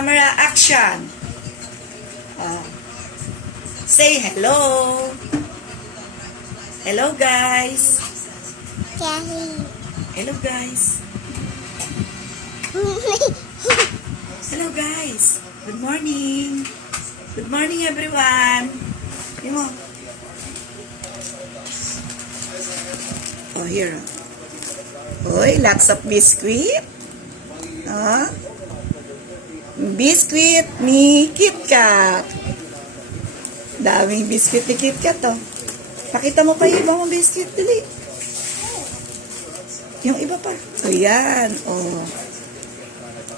Camera action. Say hello. Hello guys. Hello guys. Hello guys. Good morning. Good morning everyone. Yun mo. Oh, here. Oy, lots of biscuit. Biscuit ni KitKat. Daming biscuit ni KitKat, oh. Pakita mo pa yung ibang biscuit, dali. Yung iba pa. Ayan, oh.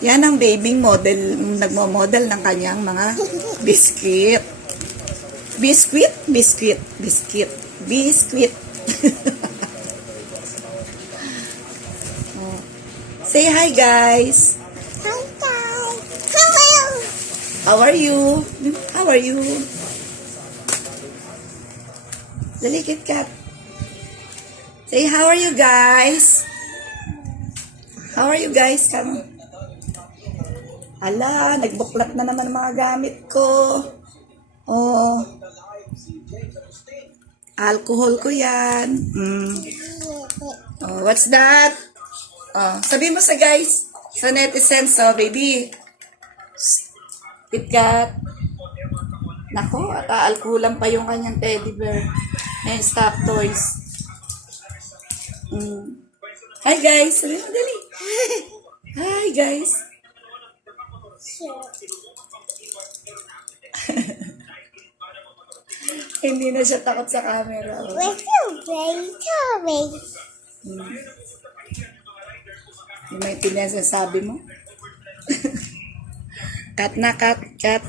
Yan ang baby model, nagmo-model ng kanyang mga biscuit. Biscuit, biscuit, biscuit, biscuit. Oh. Say hi, guys. Hi, guys. Hello. How are you? How are you? Dali, KitKat. Say, how are you guys? How are you guys? Come. Ala, nagbuklat na naman ang mga gamit ko. Oh. Alcohol ko yan. Oh, what's that? Oh, sabi mo sa guys, sa netizens, oh, baby. KitKat. Nako, at aalkulan pa yung kanyang teddy bear. And stock toys. Hi guys. Sabi mo, dali. Hi guys. Hindi na siya takot sa camera. Where's your baby? Yung may pinasasabi mo. Cut na, cut, cut.